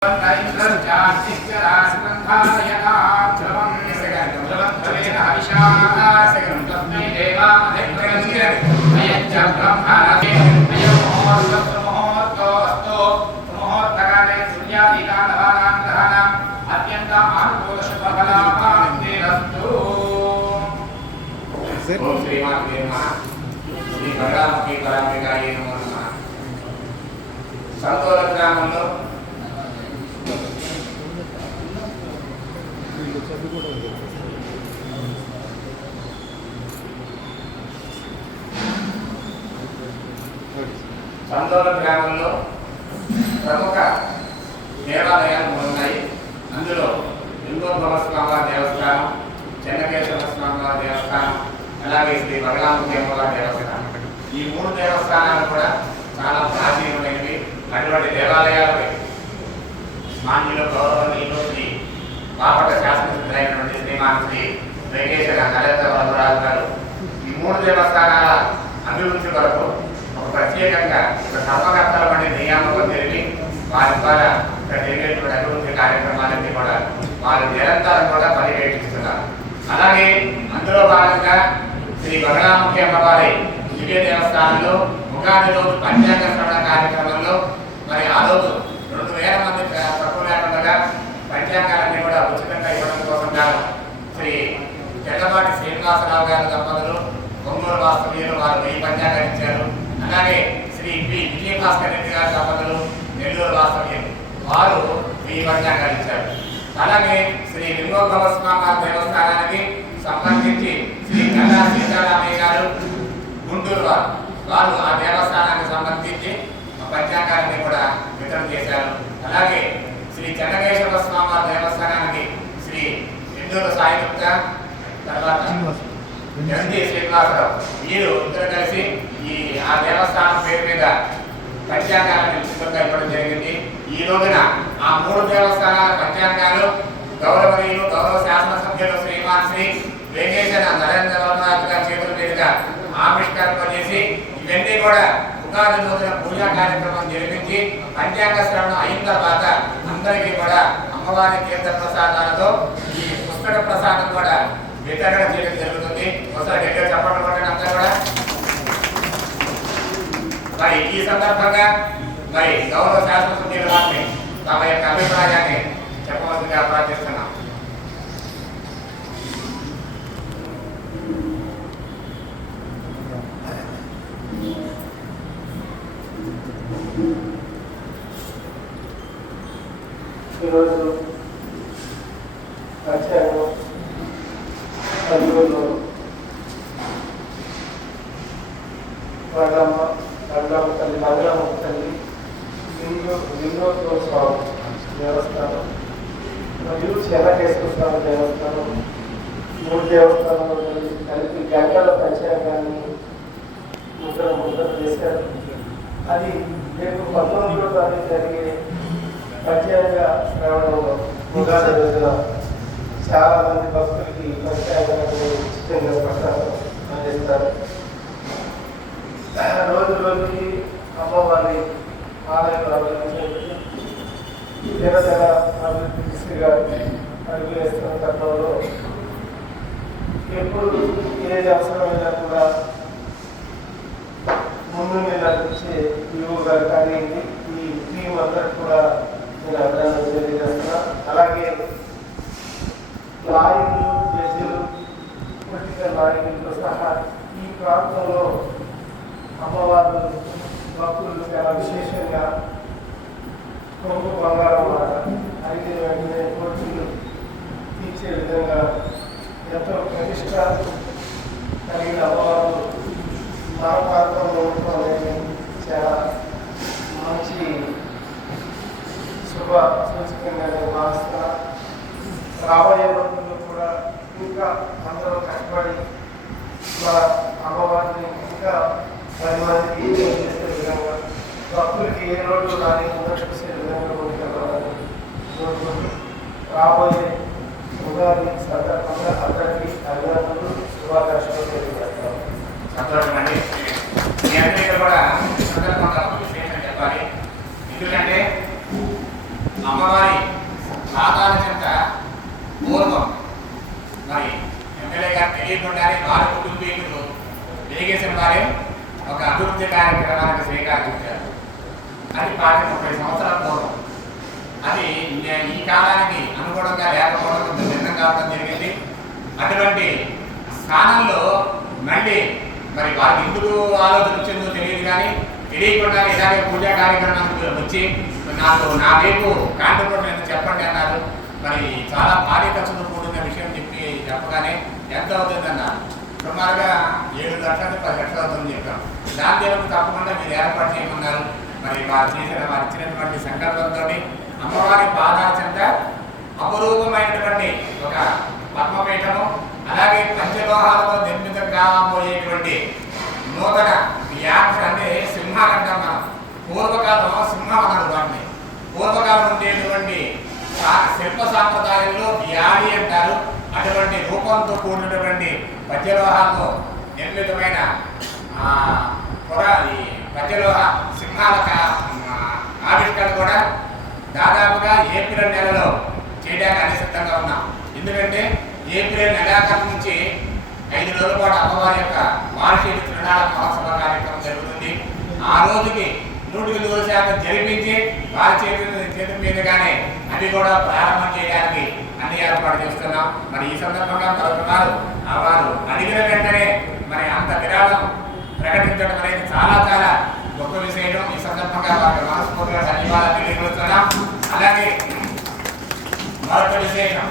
సంతోల గ్రామంలో ప్రముఖ దేవాలయాలు ఉన్నాయి. అందులో లింగోద్భవ స్వామివారి దేవస్థానం, చెన్నకేశ్వర స్వామివారి దేవస్థానం, అలాగే శ్రీ బగలాముఖి అమ్మవారి దేవస్థానం. ఈ మూడు దేవస్థానాలు కూడా చాలా ప్రాచీనమైనవి. అటువంటి దేవాలయాలపై మాన్యులు గౌరవనీయులు శ్రీ బాపట్ల శాసనసభ్యులైనటువంటి శ్రీమాన్ శ్రీ వెంకటేశ్వర నరేంద్ర వరదరాజు గారు ఈ మూడు దేవస్థానాల అభివృద్ధి కొరకు ఒక ప్రత్యేకంగా ధర్మకర్తల వంటి నియామకం జరిగి వారి ద్వారా ఇక్కడ జరిగేటువంటి అభివృద్ధి కార్యక్రమాలన్నీ కూడా వారు నిరంతరం కూడా పర్యవేక్షిస్తున్నారు. అలాగే అందులో భాగంగా శ్రీ బగలాముఖి అమ్మవారి దివ్య దేవస్థానంలో ఉగాది రోజు పంచాంగ శ్రవణ కార్యక్రమంలో మరి ఆ రోజు 2000 మంది తక్కువ లేకుండా పంచాంగాలన్నీ కూడా ఉచితంగా ఇవ్వడం కోసం శ్రీ చెల్లపాటి శ్రీనివాసరావు గారి దంపతులు ఒంగోలు వాస్తవ్యులు వారు 1000 పంచాంగాలు ఇచ్చారు. అలాగే శ్రీ పి విజయభాస్కర్ రెడ్డి గారి దంపతులు నెల్లూరు వాస్తవ్యులు వారు 1000 పంచాంగాలు ఇచ్చారు. అలాగే శ్రీ లింగోద్భవ స్వామివారి దేవస్థానానికి సంబంధించి శ్రీ కళా సీతారామయ్య గారు గుంటూరు వారు ఆ దేవస్థానానికి సంబంధించి పంచాంగాన్ని కూడా వితరణ చేశారు. అలాగే శ్రీ చెన్నకేశ్వర స్వామివారి దేవస్థానానికి శ్రీ ఇందూరు సాయిగుప్త, తర్వాత ఎన్జి శ్రీనివాసరావు వీరు ఇద్దరు కలిసి ఆ దేవస్థానం పేరు మీద పంచాంగాలను ఉచితంగా ఇవ్వడం జరిగింది. ఈ రోజున ఆ మూడు దేవస్థానాల పంచాంగాలు గౌరవనీయులు గౌరవ శాసనసభ్యులు శ్రీమాన్ శ్రీ వెంకటేశ్వర నరేంద్ర వరదరాజు గారి చేతుల మీదుగా ఆవిష్కరణ చేసి ఇవన్నీ కూడా ఉగాది రోజున పూజా కార్యక్రమం జరిపించి పంచాంగ శ్రవణం అయిన తర్వాత అందరికీ కూడా అమ్మవారి తీర్థ ప్రసాదాలతో ఈ పుస్తక ప్రసాదం కూడా వితరణ చేయడం జరుగుతుంది. ఒకసారి గట్టిగా చెప్పడం పట్టండి అందరూ కూడా. మరి ఈ సందర్భంగా మరి గౌరవ శాసనసభ్యుల వారిని తమ యొక్క అభిప్రాయాన్ని చెప్పవలసిందిగా ప్రార్థిస్తున్నాం. ఈరోజు పంచాంగం అందులో బంగారమ్మ తల్లి లింగోద్భవ స్వామి దేవస్థానం మరియు చెన్నకేశ్వర స్వామి దేవస్థానం మూడు దేవస్థానంలో కలిపి గంటల పంచాంగాన్ని ముద్ర చేశారు. అది రేపు 19వ తారీఖు జరిగే పంచాంగ శ్రవణంలో ఉగాది రోజున చాలా మంది భక్తులకి పంచాంగాన్ని ఉచితంగా ప్రసాదం అందిస్తారు. రోజు రోజుకి అమ్మవారి ఆలయంలో అభివృద్ధి జనజన అభివృద్ధి దిశగా అడుగులేస్తున్న తరుణంలో ఎప్పుడు ఏది అవసరమైనా కూడా ముందు నడిపించే యువ గారు కానివ్వండి, ఈ టీం అందరికి కూడా నేను అభినందనలు తెలియజేస్తున్నా. అలాగే లాయర్లు, జడ్జిలు, పొలిటికల్ లాయర్లతో సహా ఈ ప్రాంతంలో అమ్మవారు భక్తులు చాలా విశేషంగా కొంగు బంగారం అడిగిన వెంటనే కోర్టులు తీర్చే విధంగా ఎంతో ప్రతిష్ట కలిగిన అమ్మవారు మన ప్రాంతంలో ఉండటం అనేది చాలా మంచి శుభ సూచకంగా నేను భావిస్తున్నా. రాబోయే రోజుల్లో కూడా ఇంకా అందరూ కష్టపడి మన అమ్మవారిని ఇంకా 10 మందికి చేసే విధంగా భక్తులకి ఏ రోజు రానికుండా చూసే విధంగా ముందుకెళ్ళాలని కోరుకుంటూ రాబోయే ఉగాది సందర్భంగా అందరికీ అభినందనలు, శుభాకాంక్షలు తెలియజేస్తాను. సంతోషం అండి. మీ అందరికీ కూడా సందర్భంగా విశేషం చెప్పాలి. ఎందుకంటే ఆ అమ్మవారి పాదాల చెంత పూర్వం మరి ఎమ్మెల్యే గారు తెలియకుండానే వారి కుటుంబీకులు వెలిగేసిన వారే ఒక అభివృద్ధి కార్యక్రమానికి శ్రీకారం చుట్టారు. అది 30 సంవత్సరాల పూర్వం. అది ఈ కాలానికి అనుగుణంగా లేకపోవడం కొంచెం భిన్నం కావడం జరిగింది. అటువంటి స్థానంలో మళ్ళీ మరి వారికి ఎందుకు ఆలోచన వచ్చిందో తెలియదు, కానీ తెలియకుండా ఇలాగే పూజా కార్యక్రమానికి వచ్చి నాకు నా వైపు కాంట్రిబ్యూషన్ చెప్పండి అన్నారు. మరి చాలా భారీ ఖర్చుతో కూడిన విషయం చెప్పగానే ఎంత అవుతుంది అన్నారు. సుమారుగా 7 లక్షలు 10 లక్షలు అవుతుందని చెప్పాం. దాని దేవుడు తప్పకుండా మీరు ఏర్పాటు చేయమన్నారు. మరి వారు ఇచ్చినటువంటి సంకల్పంతో అమ్మవారి పాదాల చెంత అపురూపమైనటువంటి ఒక పద్మపీఠము, అలాగే పంచలోహాలతో నిర్మితం కాబోయేటువంటి నూతన వ్యాఖ్య అంటే సింహాలంటాం మనం. పూర్వకాలం సింహం అన్నారు వాటిని. పూర్వకాలం ఉండేటువంటి శిల్ప సాంప్రదాయంలో వ్యాధి అంటారు. అటువంటి రూపంతో కూడినటువంటి పంచలోహాలతో నిర్మితమైన పంచలోహ సింహాల ఆవిష్కరణ కూడా దాదాపుగా ఏప్రిల్ నెలలో చేయడానికి అన్ని సిద్ధంగా ఉన్నాం. ఎందుకంటే ఏప్రిల్ నెలాఖరు నుంచి 5 రోజుల పాటు అమ్మవారి యొక్క వార్షిక తిరునాళ మహోత్సవ కార్యక్రమం జరుగుతుంది. ఆ రోజుకి 100% జరిపించి వారి చేతుల మీదుగానే అవి కూడా ప్రారంభం చేయడానికి అన్ని ఏర్పాటు చేస్తున్నాం. మరి ఈ సందర్భంగా మరొకరు వారు అడిగిన వెంటనే మరి అంత విరాళం ప్రకటించడం అనేది చాలా చాలా గొప్ప విషయం. ఈ సందర్భంగా వారికి మనస్ఫూర్తిగా ధన్యవాదాలు తెలియజేస్తున్నాం. అలాగే మరొక విశేషం